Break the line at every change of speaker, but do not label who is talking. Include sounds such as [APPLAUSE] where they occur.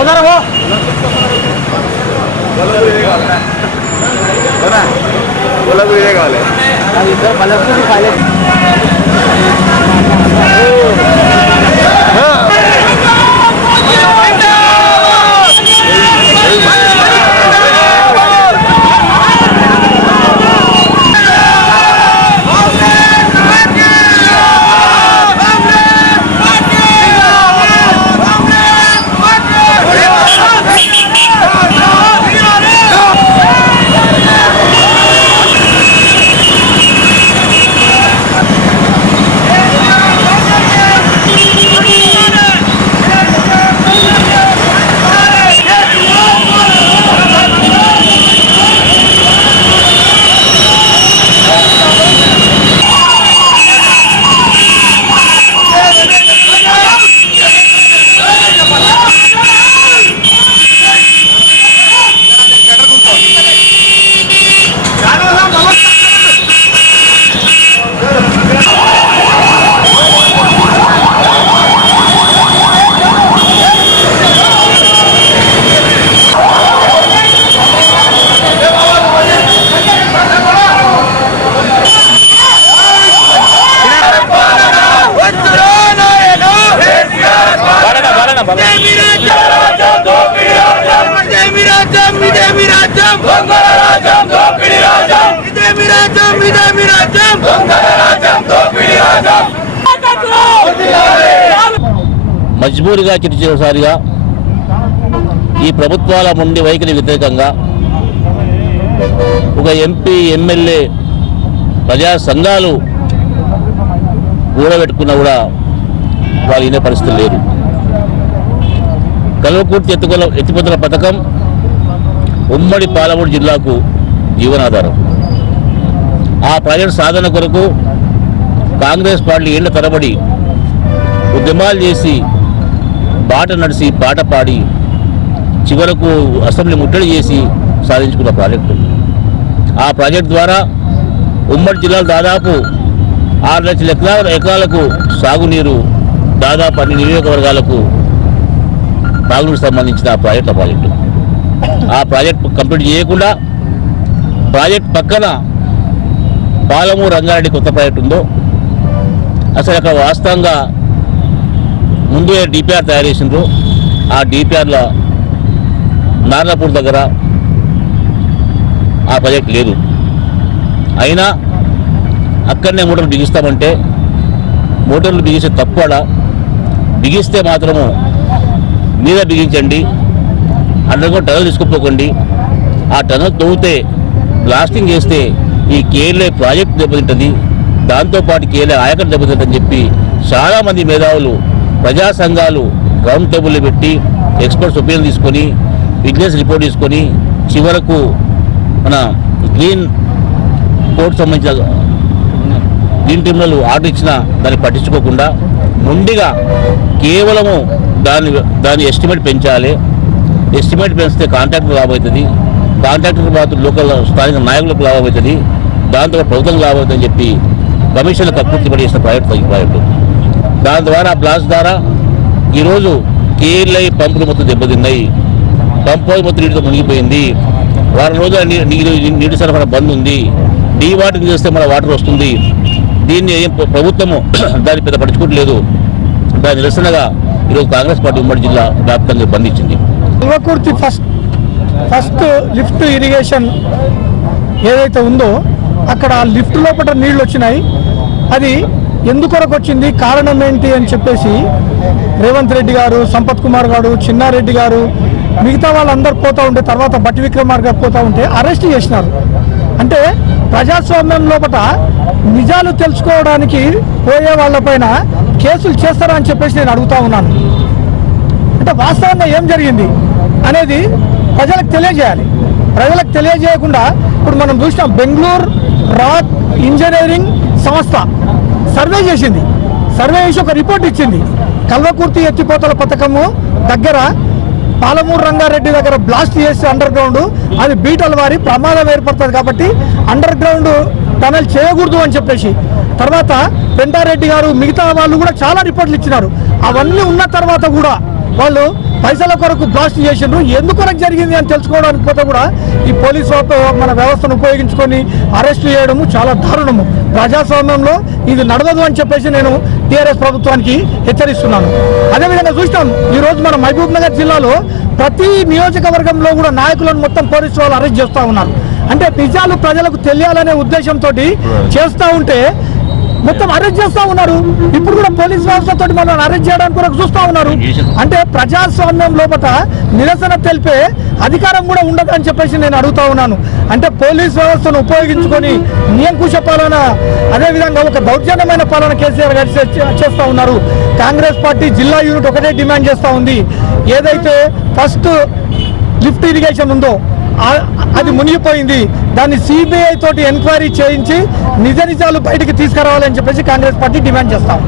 ಹೋದಾರವ ಗುಲಾಬಿ ಇದೆ ಕಾಲೇ ಅದು ಇద్దರು ಮಲಸ್ಪುರಿ ಕಾಲೇ
మజ్బూరిగా చిరుచిరసారిగా ఈ ప్రభుత్వాల మొండి వైఖరి వ్యతిరేకంగా ఒక ఎంపీ ఎమ్మెల్యే ప్రజా సంఘాలు కూడబెట్టుకున్నా కూడా వాళ్ళు వినే పరిస్థితులు లేదు. కల్వకుర్తి ఎత్తుకొల ఎత్తిపోతల పథకం ఉమ్మడి పాలమూరు జిల్లాకు జీవనాధారం. ఆ ప్రజల సాధన కొరకు కాంగ్రెస్ పార్టీ ఏళ్ళ తరబడి ఉద్యమాలు చేసి బాట నడిచి పాట పాడి చివరకు అసెంబ్లీ ముట్టడి చేసి సాధించుకున్న ప్రాజెక్టు. ఆ ప్రాజెక్ట్ ద్వారా ఉమ్మడి జిల్లాలో దాదాపు ఆరు లక్షల ఎకరాల ఎకరాలకు సాగునీరు దాదాపు అన్ని నియోజకవర్గాలకు తాగునీరు సంబంధించిన ఆ ప్రాజెక్టు ఆ ప్రాజెక్ట్. ఆ కంప్లీట్ చేయకుండా ప్రాజెక్ట్ పక్కన పాలము రంగారెడ్డి కొత్త ప్రాజెక్టు ఉందో అసలు అక్కడ వాస్తవంగా ముందు డిపిఆర్ తయారు చేసిండ్రు. ఆ డిపిఆర్లో నార్లపూర్ దగ్గర ఆ ప్రాజెక్ట్ లేదు. అయినా అక్కడనే మోటార్లు బిగిస్తామంటే మోటార్లు బిగిస్తే తక్కువ బిగిస్తే మాత్రము మీద బిగించండి. అండర్గ్రౌండ్ టనల్ తీసుకుపోకండి. ఆ టనల్ తవ్వుతే బ్లాస్టింగ్ చేస్తే ఈ కేఎల్ఏ ప్రాజెక్ట్ దెబ్బతింటుంది. దాంతోపాటు కేఎల్ఏ ఆయకట్ దెబ్బతింటుందని చెప్పి చాలామంది మేధావులు ప్రజా సంఘాలు గ్రౌండ్ టేబుల్లో పెట్టి ఎక్స్పర్ట్స్ ఒపీనియన్ తీసుకొని విజిలెన్స్ రిపోర్ట్ తీసుకొని చివరకు మన గ్రీన్ కోర్టు సంబంధించిన గ్రీన్ ట్రిబ్యునల్ ఆర్డర్ ఇచ్చినా దాన్ని పట్టించుకోకుండా ముండిగా కేవలము దాని దాని ఎస్టిమేట్ పెంచాలి. ఎస్టిమేట్ పెంచితే కాంట్రాక్టర్ లాభం అవుతుంది కాంట్రాక్టర్ మాత్రం లోకల్ స్థానిక నాయకులకు లాభం అవుతుంది దాంతో ప్రభుత్వం లాభం అవుతుందని చెప్పి కమిషన్లు కక్కుర్తి పడి చేసిన ప్రాజెక్ట్ ఈ ప్రాజెక్టు దాని ద్వారా బ్లాస్ట్ ద్వారా ఈరోజు కేఎల్ఐ పంపులు మొత్తం దెబ్బతిన్నాయి. పంప్ మొత్తం నీటితో మునిగిపోయింది. వారం రోజుల నీరు నీటి సరఫరా బంద్ ఉంది. డీ వాటర్ చేస్తే మన వాటర్ వస్తుంది. దీన్ని ఏం ప్రభుత్వము [CLEARS THROAT] దాన్ని పెద్ద పట్టించుకోవట్లేదు. దాని నిరసనగా ఈరోజు కాంగ్రెస్ పార్టీ ఉమ్మడి జిల్లా వ్యాప్తంగా బంధించింది.
యువకుర్తి ఫస్ట్ ఫస్ట్ లిఫ్ట్ ఇరిగేషన్ ఏదైతే ఉందో అక్కడ లిఫ్ట్ లోపల నీళ్ళు వచ్చినాయి. అది ఎందుకొరకు వచ్చింది? కారణం ఏంటి అని చెప్పేసి రేవంత్ రెడ్డి గారు సంపత్ కుమార్ గారు చిన్నారెడ్డి గారు మిగతా వాళ్ళందరూ పోతా ఉంటే తర్వాత బట్టి విక్రమార్ గారు పోతూ ఉంటే అరెస్ట్ చేసినారు. అంటే ప్రజాస్వామ్యం లోపల నిజాలు తెలుసుకోవడానికి పోయే వాళ్ళపైన కేసులు చేస్తారా అని చెప్పేసి నేను అడుగుతా ఉన్నాను. అంటే వాస్తవంగా ఏం జరిగింది అనేది ప్రజలకు తెలియజేయాలి. ప్రజలకు తెలియజేయకుండా ఇప్పుడు మనం చూసినాం బెంగళూరు రాక్ ఇంజనీరింగ్ సంస్థ సర్వే చేసింది. సర్వే చేసి ఒక రిపోర్ట్ ఇచ్చింది. కల్వకుర్తి ఎత్తిపోతల పథకము దగ్గర పాలమూరు రంగారెడ్డి దగ్గర బ్లాస్ట్ చేసి అండర్ గ్రౌండ్ అది బీటల వారి ప్రమాదం ఏర్పడుతుంది కాబట్టి అండర్ గ్రౌండ్ టనల్ చేయకూడదు అని చెప్పేసి తర్వాత పెంటారెడ్డి గారు మిగతా వాళ్ళు కూడా చాలా రిపోర్ట్లు ఇచ్చినారు. అవన్నీ ఉన్న తర్వాత కూడా వాళ్ళు పైసల కొరకు బ్లాస్ట్ చేసిండ్రు. ఎందుకొరకు జరిగింది అని తెలుసుకోవడానికి పోతే కూడా ఈ పోలీసు మన వ్యవస్థను ఉపయోగించుకొని అరెస్ట్ చేయడము చాలా దారుణము. ప్రజాస్వామ్యంలో ఇది నడవదు అని చెప్పేసి నేను టీఆర్ఎస్ ప్రభుత్వానికి హెచ్చరిస్తున్నాను. అదేవిధంగా చూస్తాం ఈ రోజు మన మహబూబ్ నగర్ జిల్లాలో ప్రతి నియోజకవర్గంలో కూడా నాయకులను మొత్తం పోలీసు వాళ్ళు అరెస్ట్ చేస్తూ ఉన్నారు. అంటే నిజాలు ప్రజలకు తెలియాలనే ఉద్దేశంతో చేస్తూ ఉంటే మొత్తం అరెస్ట్ చేస్తూ ఉన్నారు. ఇప్పుడు కూడా పోలీస్ వ్యవస్థతో మనల్ని అరెస్ట్ చేయడానికి కూడా చూస్తూ ఉన్నారు. అంటే ప్రజాస్వామ్యం లోపల నిరసన తెలిపే అధికారం కూడా ఉండదు అని చెప్పేసి నేను అడుగుతా ఉన్నాను. అంటే పోలీస్ వ్యవస్థను ఉపయోగించుకొని నియంకుశ పాలన అదేవిధంగా ఒక దౌర్జన్యమైన పాలన కేసీఆర్ గారు చేస్తూ ఉన్నారు. కాంగ్రెస్ పార్టీ జిల్లా యూనిట్ ఒకటే డిమాండ్ చేస్తూ ఉంది. ఏదైతే ఫస్ట్ లిఫ్ట్ ఇరిగేషన్ ఉందో అది మునిగిపోయింది. దాన్ని సిబిఐ తోటి ఎంక్వైరీ చేయించి నిజ నిజాలు బయటకు తీసుకురావాలని చెప్పేసి కాంగ్రెస్ పార్టీ డిమాండ్ చేస్తాం